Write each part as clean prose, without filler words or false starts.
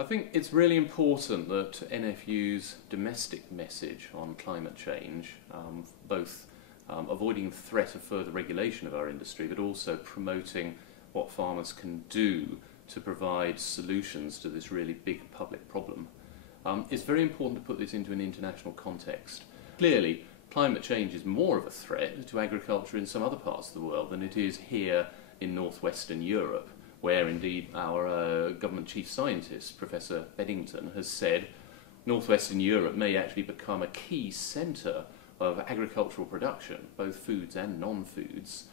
I think it's really important that NFU's domestic message on climate change, both avoiding the threat of further regulation of our industry, but also promoting what farmers can do to provide solutions to this really big public problem. It's very important to put this into an international context. Clearly, climate change is more of a threat to agriculture in some other parts of the world than it is here in northwestern Europe, where indeed our government chief scientist, Professor Beddington, has said northwestern Europe may actually become a key centre of agricultural production, both foods and non-foods,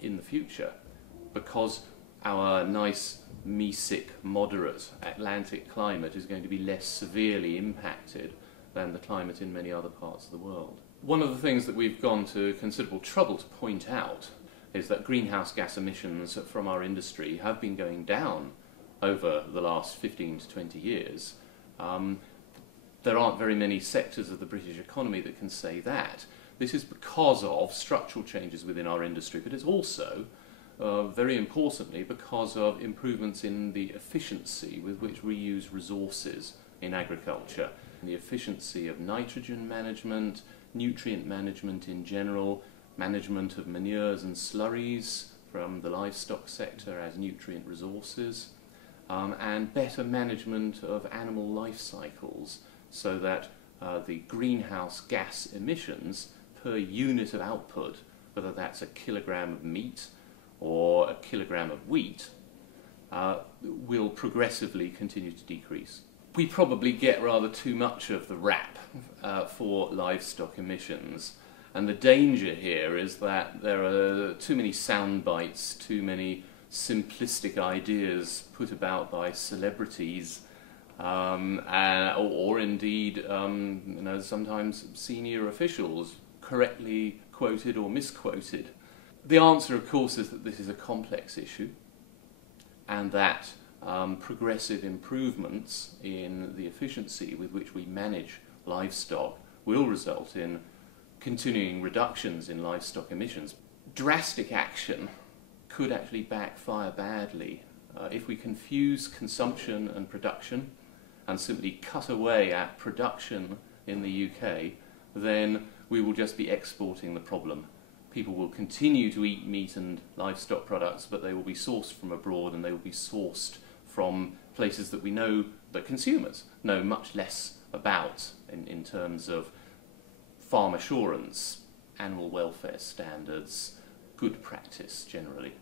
in the future, because our nice, mesic, moderate Atlantic climate is going to be less severely impacted than the climate in many other parts of the world. One of the things that we've gone to considerable trouble to point out is that greenhouse gas emissions from our industry have been going down over the last 15 to 20 years. There aren't very many sectors of the British economy that can say that. This is because of structural changes within our industry, but it's also, very importantly, because of improvements in the efficiency with which we use resources in agriculture. The efficiency of nitrogen management, nutrient management in general, management of manures and slurries from the livestock sector as nutrient resources, and better management of animal life cycles so that the greenhouse gas emissions per unit of output, whether that's a kilogram of meat or a kilogram of wheat, will progressively continue to decrease. We probably get rather too much of the rap for livestock emissions, and the danger here is that there are too many sound bites, too many simplistic ideas put about by celebrities, or indeed sometimes senior officials, correctly quoted or misquoted. The answer, of course, is that this is a complex issue, and that progressive improvements in the efficiency with which we manage livestock will result in continuing reductions in livestock emissions. Drastic action could actually backfire badly. If we confuse consumption and production and simply cut away at production in the UK, then we will just be exporting the problem. People will continue to eat meat and livestock products, but they will be sourced from abroad, and they will be sourced from places that we know, that consumers know much less about in terms of farm assurance, animal welfare standards, good practice generally.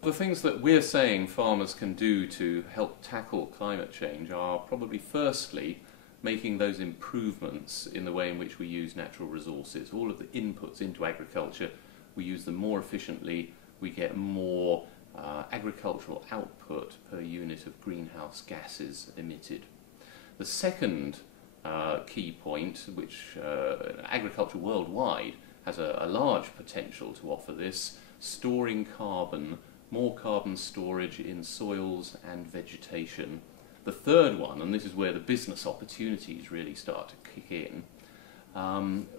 The things that we're saying farmers can do to help tackle climate change are probably firstly making those improvements in the way in which we use natural resources. All of the inputs into agriculture, we use them more efficiently, we get more agricultural output per unit of greenhouse gases emitted. The second key point, which agriculture worldwide has a large potential to offer this, storing carbon, more carbon storage in soils and vegetation. The third one, and this is where the business opportunities really start to kick in,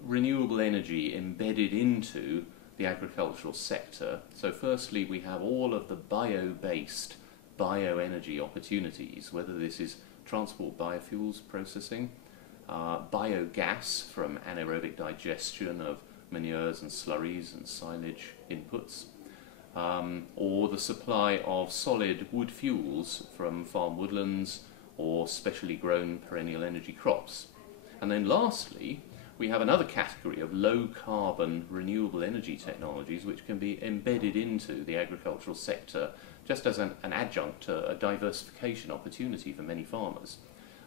renewable energy embedded into the agricultural sector. So firstly, we have all of the bio-based bioenergy opportunities, whether this is transport biofuels processing, biogas from anaerobic digestion of manures and slurries and silage inputs, or the supply of solid wood fuels from farm woodlands or specially grown perennial energy crops. And then lastly, we have another category of low carbon renewable energy technologies which can be embedded into the agricultural sector just as an adjunct to a diversification opportunity for many farmers.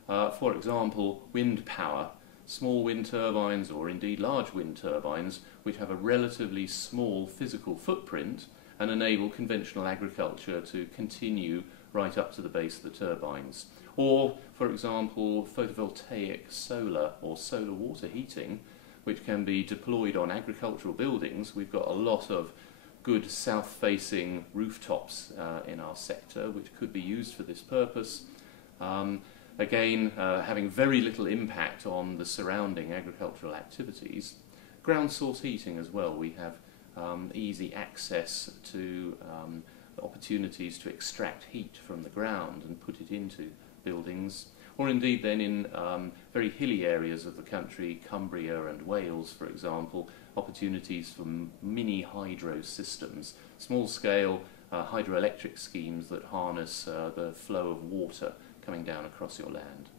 For example, wind power, small wind turbines or indeed large wind turbines which have a relatively small physical footprint and enable conventional agriculture to continue right up to the base of the turbines. Or, for example, photovoltaic solar or solar water heating, which can be deployed on agricultural buildings. We've got a lot of good south-facing rooftops in our sector, which could be used for this purpose. Again, having very little impact on the surrounding agricultural activities. Ground source heating as well. We have easy access to opportunities to extract heat from the ground and put it into buildings, or indeed then in very hilly areas of the country, Cumbria and Wales for example, opportunities for mini hydro systems, small-scale hydroelectric schemes that harness the flow of water coming down across your land.